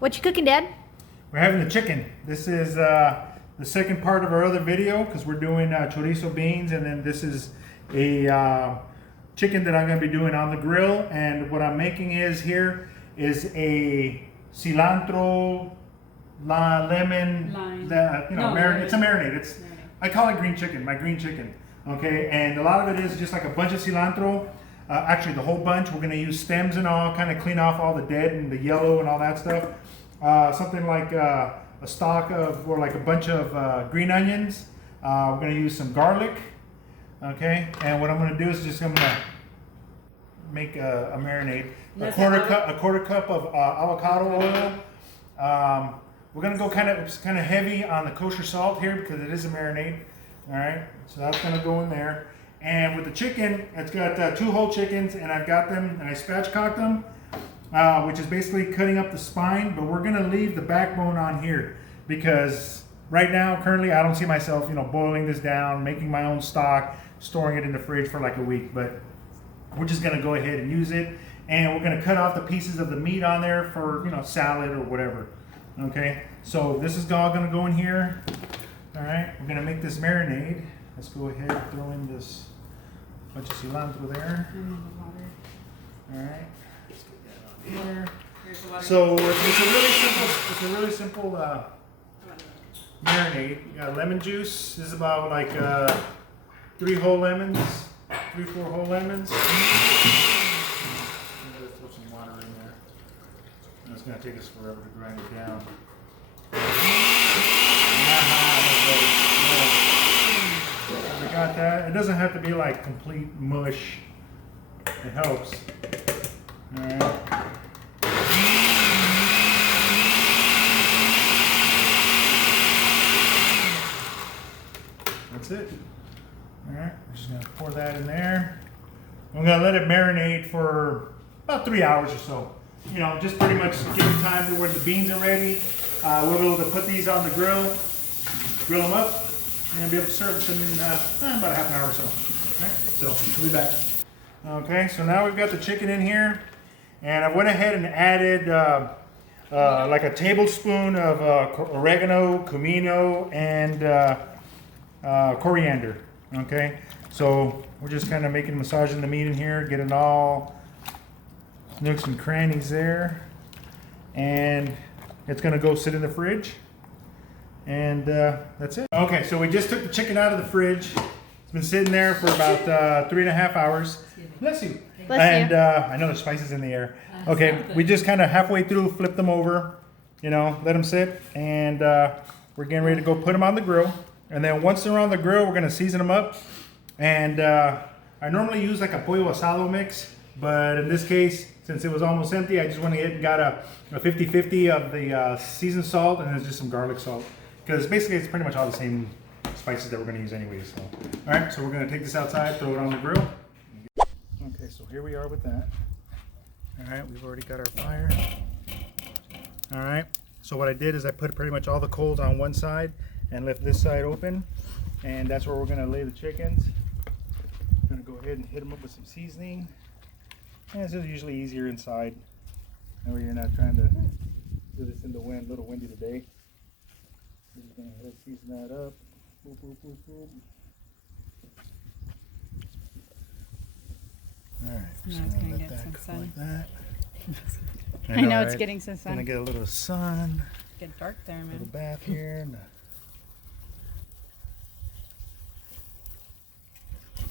What you cooking, Dad? We're having the chicken. This is the second part of our other video because we're doing chorizo beans, and then this is a chicken that I'm going to be doing on the grill. And what I'm making is a cilantro, lemon, it's a marinade. I call it green chicken, my green chicken. Okay, and a lot of it is just like a bunch of cilantro. Actually, the whole bunch. We're going to use stems and all, kind of clean off all the dead and the yellow and all that stuff. Something like a stalk of, or like a bunch of green onions. We're going to use some garlic. Okay, and what I'm going to do is I'm going to make a marinade. A quarter cup of avocado oil. We're going to go kind of heavy on the kosher salt here because it is a marinade. All right, so that's going to go in there. And with the chicken, it's got 2 whole chickens, and I've got them, and I spatchcocked them, which is basically cutting up the spine, but we're gonna leave the backbone on here because right now, currently, I don't see myself, boiling this down, making my own stock, storing it in the fridge for like a week, but we're just gonna go ahead and use it, and we're gonna cut off the pieces of the meat on there for, salad or whatever, okay? So this is all gonna go in here, all right? We're gonna make this marinade. Let's go ahead and throw in this bunch of cilantro there. All right, let's get that on here. So it's a really simple marinade. You got lemon juice. This is about like 3 whole lemons, 3-4 whole lemons. I'm gonna throw some water in there. And it's gonna take us forever to grind it down. We got that. It doesn't have to be like complete mush. It helps. All right. That's it. All right. We're just gonna pour that in there. I'm gonna let it marinate for about 3 hours or so. Just pretty much give it time to where the beans are ready. We'll be able to put these on the grill them up, and be able to serve it in about a half an hour or so. Right? So we'll be back. Okay, so now we've got the chicken in here, and I went ahead and added like a tablespoon of oregano, comino, and coriander. Okay, so we're just kind of massaging the meat in here, getting all nooks and crannies there, and it's gonna go sit in the fridge. And that's it. Okay, so we just took the chicken out of the fridge. It's been sitting there for about 3.5 hours. Bless you. Bless you. I know there's spices in the air. Okay, we just kind of halfway through flipped them over, let them sit, and we're getting ready to go put them on the grill. And then once they're on the grill, we're gonna season them up. And I normally use like a pollo asado mix, but in this case, since it was almost empty, I just went ahead and got a 50-50 of the seasoned salt, and then just some garlic salt. Because basically it's pretty much all the same spices that we're going to use anyway. So, all right, so we're going to take this outside, throw it on the grill. Okay, so here we are with that. All right, we've already got our fire. All right, so what I did is I put pretty much all the coals on one side and left this side open, and that's where we're going to lay the chickens. I'm going to go ahead and hit them up with some seasoning. And this is usually easier inside. That way you're not trying to do this in the wind, a little windy today. We're just going to head season that up. Boop, boop, boop, boop. Alright, just going to let that go like that. I know it's getting some sun. Going to get a little sun. Get dark there, man. A little bath here. And,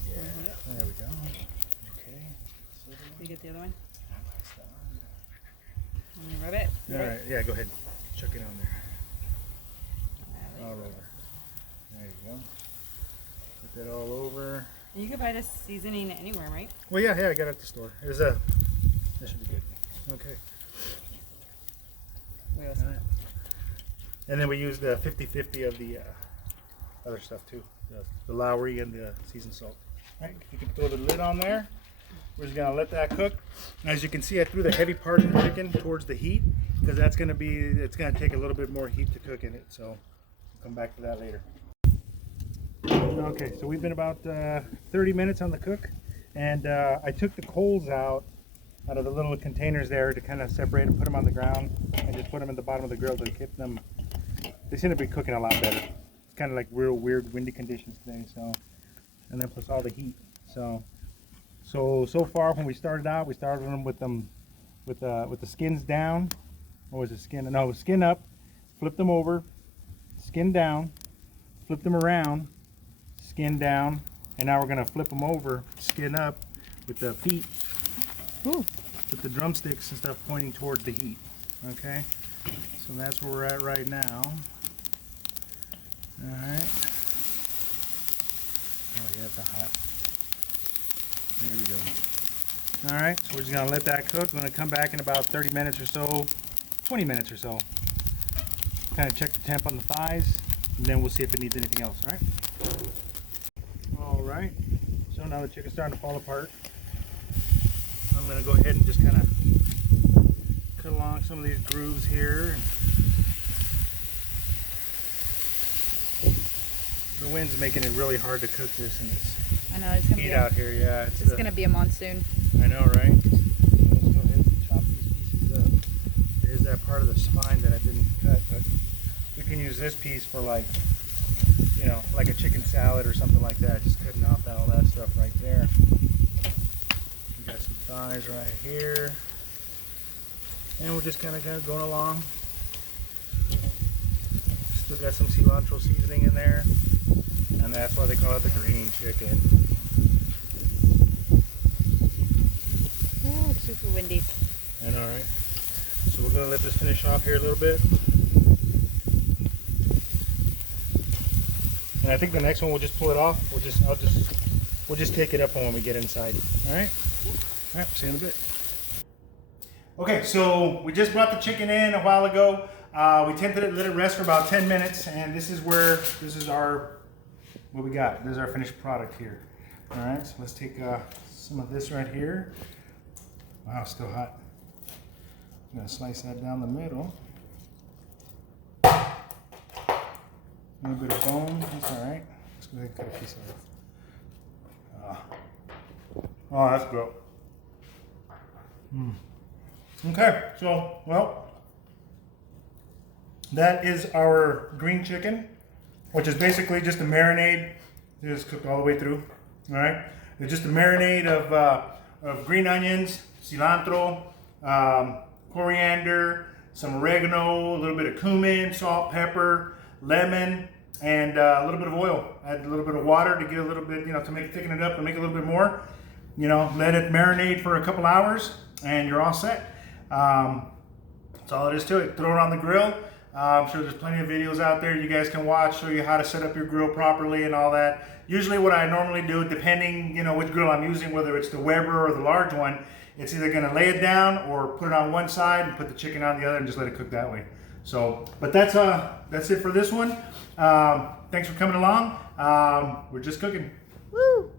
yeah, there we go. Okay. You get the other one? Want me to rub it? Alright, yeah, go ahead. Chuck it on there. All over. There you go. Put that all over. You can buy this seasoning anywhere, right? Well, yeah, I got it at the store. That should be good. Okay. Right. And then we used the 50-50 of the other stuff too. The Lowry and the seasoned salt. All right, you can throw the lid on there. We're just gonna let that cook. As you can see, I threw the heavy part of the chicken towards the heat because it's gonna take a little bit more heat to cook in it. So. Come back to that later. Okay, so we've been about 30 minutes on the cook, and I took the coals out out of the little containers there to kind of separate and put them on the ground, and just put them in the bottom of the grill to keep them. They seem to be cooking a lot better. It's kind of like real weird windy conditions today, so, and then plus all the heat. So far when we started out, we started them with the skins down. What was it, skin? No, skin up. Flip them over, skin down, flip them around, skin down, and now we're gonna flip them over, skin up, with the feet, with the drumsticks and stuff pointing towards the heat. Okay, so that's where we're at right now. All right. Oh yeah, it's hot. There we go. All right, so we're just gonna let that cook. We're gonna come back in about 30 minutes or so, 20 minutes or so. Kind of check the temp on the thighs, and then we'll see if it needs anything else. All right. All right. So now the chicken's starting to fall apart. I'm gonna go ahead and just kind of cut along some of these grooves here. The wind's making it really hard to cook this in this I know it's gonna heat be out here. Yeah, it's gonna be a monsoon. I know, right? Let's go ahead and chop these pieces up. There's that part of the spine that I didn't cut, but we can use this piece for, like, you know, like a chicken salad or something like that. Just cutting off all that stuff right there. We got some thighs right here, and we're just kind of going along. Still got some cilantro seasoning in there, and that's why they call it the green chicken. Oh, it's super windy. And all right, so we're gonna let this finish off here a little bit, and I think the next one we'll just pull it off. We'll just take it up when we get inside. All right. All right. See you in a bit. Okay, so we just brought the chicken in a while ago. We tended to let it rest for about 10 minutes, and this is our what we got. This is our finished product here. All right, so let's take some of this right here. Wow, still hot. I'm gonna slice that down the middle. A little bit of bone, that's all right. Let's go ahead and cut a piece of it. Oh, that's good. Okay, so, well, that is our green chicken, which is basically just a marinade. It's cooked all the way through, all right? It's just a marinade of green onions, cilantro, coriander, some oregano, a little bit of cumin, salt, pepper, lemon, and a little bit of oil. Add a little bit of water to get a little bit, you know, to thicken it up and make it a little bit more. You know, let it marinate for a couple hours, and you're all set. That's all it is to it. Throw it on the grill. I'm sure there's plenty of videos out there you guys can watch, show you how to set up your grill properly and all that. Usually what I normally do, depending, you know, which grill I'm using, whether it's the Weber or the large one, it's either going to lay it down or put it on one side and put the chicken on the other and just let it cook that way. So, but that's it for this one. Thanks for coming along. We're just cooking. Woo!